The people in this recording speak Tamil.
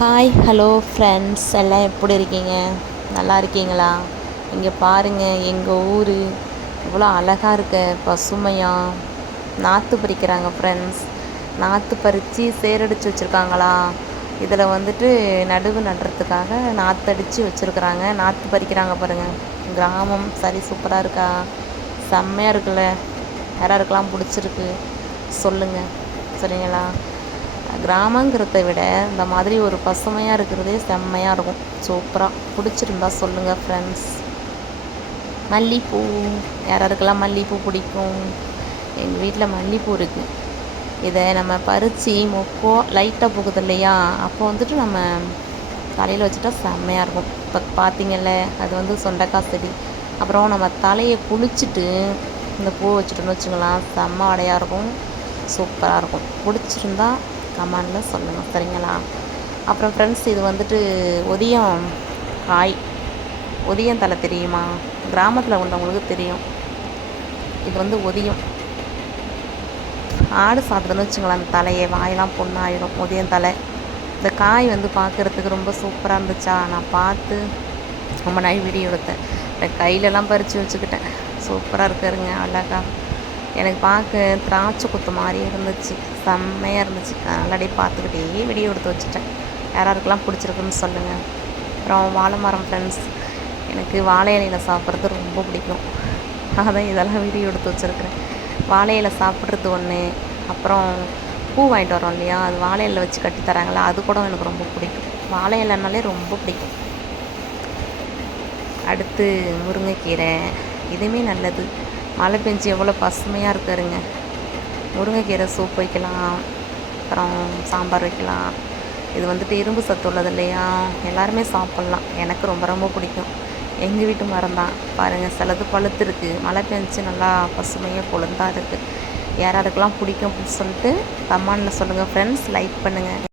ஹாய் ஹலோ ஃப்ரெண்ட்ஸ் எல்லாம் எப்படி இருக்கீங்க? நல்லா இருக்கீங்களா? இங்கே பாருங்கள் எங்கள் ஊர். இவ்வளோ அழகாக இருக்க பசுமையாக நாற்று பறிக்கிறாங்க ஃப்ரெண்ட்ஸ் நாற்று பறித்து சேரடிச்சு வச்சுருக்காங்களா? இதில் வந்துட்டு நடுவு நடுறதுக்காக நாற்றடிச்சு வச்சுருக்குறாங்க. நாற்று பறிக்கிறாங்க பாருங்கள் கிராமம் சரி சூப்பராக இருக்கா? செம்மையாக இருக்குல்ல. யாராருக்கெல்லாம் பிடிச்சிருக்கு? சொல்லுங்கள் சரிங்களா? கிராமங்கிறத விட இந்த மாதிரி ஒரு பசுமையாக இருக்கிறதே செம்மையாக இருக்கும். சூப்பராக பிடிச்சிருந்தா சொல்லுங்கள் ஃப்ரெண்ட்ஸ் மல்லிகைப்பூ யாராருக்கெல்லாம் மல்லிகைப்பூ பிடிக்கும்? எங்கள் வீட்டில் மல்லிகைப்பூ இருக்குது இதை நம்ம பறித்து மொக்கோ லைட்டாக போகுது இல்லையா? அப்போ வந்துட்டு நம்ம தலையில் வச்சுட்டா செம்மையாக இருக்கும். இப்போ பார்த்தீங்கல்ல அது வந்து சொண்டக்காய் செடி. அப்புறம் நம்ம தலையை குளிச்சுட்டு இந்த பூ வச்சுட்டோன்னு வச்சுக்கலாம். செம்ம வடையாக இருக்கும். சூப்பராக இருக்கும். பிடிச்சிருந்தா கமெண்டில் சொல்லுங்கள் சரிங்களா? அப்புறம் ஃப்ரெண்ட்ஸ் இது வந்துட்டு ஒதியம் காய். ஒதியம் தலை தெரியுமா? கிராமத்தில் உள்ளவங்களுக்கு தெரியும். இது வந்து ஒதியம் ஆடு சாப்பிடுதுன்னு வச்சுங்களேன் அந்த தலையை வாயெல்லாம் பொண்ணாயிடும் ஒதியம் தலை. இந்த காய் வந்து பார்க்குறதுக்கு ரொம்ப சூப்பராக இருந்துச்சா? நான் பார்த்து ரொம்ப நாள் வீடியோ எடுத்தேன். இந்த கையிலலாம் பறித்து வச்சுக்கிட்டேன். சூப்பராக இருக்காருங்க அழகா. எனக்கு பார்க்க திராட்சை குத்து மாதிரி இருந்துச்சு. செம்மையாக இருந்துச்சு. அதனால் பார்த்துக்கிட்டே வீடியோ எடுத்து வச்சுட்டேன். யாராருக்கெல்லாம் பிடிச்சிருக்குன்னு சொல்லுங்கள் அப்புறம் வாழை மரம் ஃப்ரெண்ட்ஸ் எனக்கு வாழை இலையில் சாப்பிட்றது ரொம்ப பிடிக்கும். அதான் இதெல்லாம் வீடியோ எடுத்து வச்சுருக்கிறேன். வாழை இலை சாப்பிட்றது ஒன்று அப்புறம் பூ வாங்கிட்டு வரோம் இல்லையா? அது வாழை இலை வச்சு கட்டி தராங்களா அது கூட எனக்கு ரொம்ப பிடிக்கும். வாழை இலைனாலே ரொம்ப பிடிக்கும். அடுத்து முருங்கைக்கீரை. இதுவுமே நல்லது. மழை பெஞ்சு எவ்வளோ பசுமையாக இருக்காருங்க. முருங்கைக்கீரை சூப் வைக்கலாம் அப்புறம் சாம்பார் வைக்கலாம். இது வந்துட்டு இரும்பு சத்து உள்ளது இல்லையா? எல்லாருமே சாப்பிட்லாம். எனக்கு ரொம்ப ரொம்ப பிடிக்கும். எங்கள் வீட்டு மரம் தான். பாருங்கள் சிலது பழுத்து இருக்குது மழை பெஞ்சு நல்லா பசுமையாக கொழுந்தாக இருக்குது யாராருக்கெல்லாம் பிடிக்கும் அப்படின்னு சொல்லிட்டு கமெண்டில் சொல்லுங்கள் ஃப்ரெண்ட்ஸ் லைக் பண்ணுங்கள்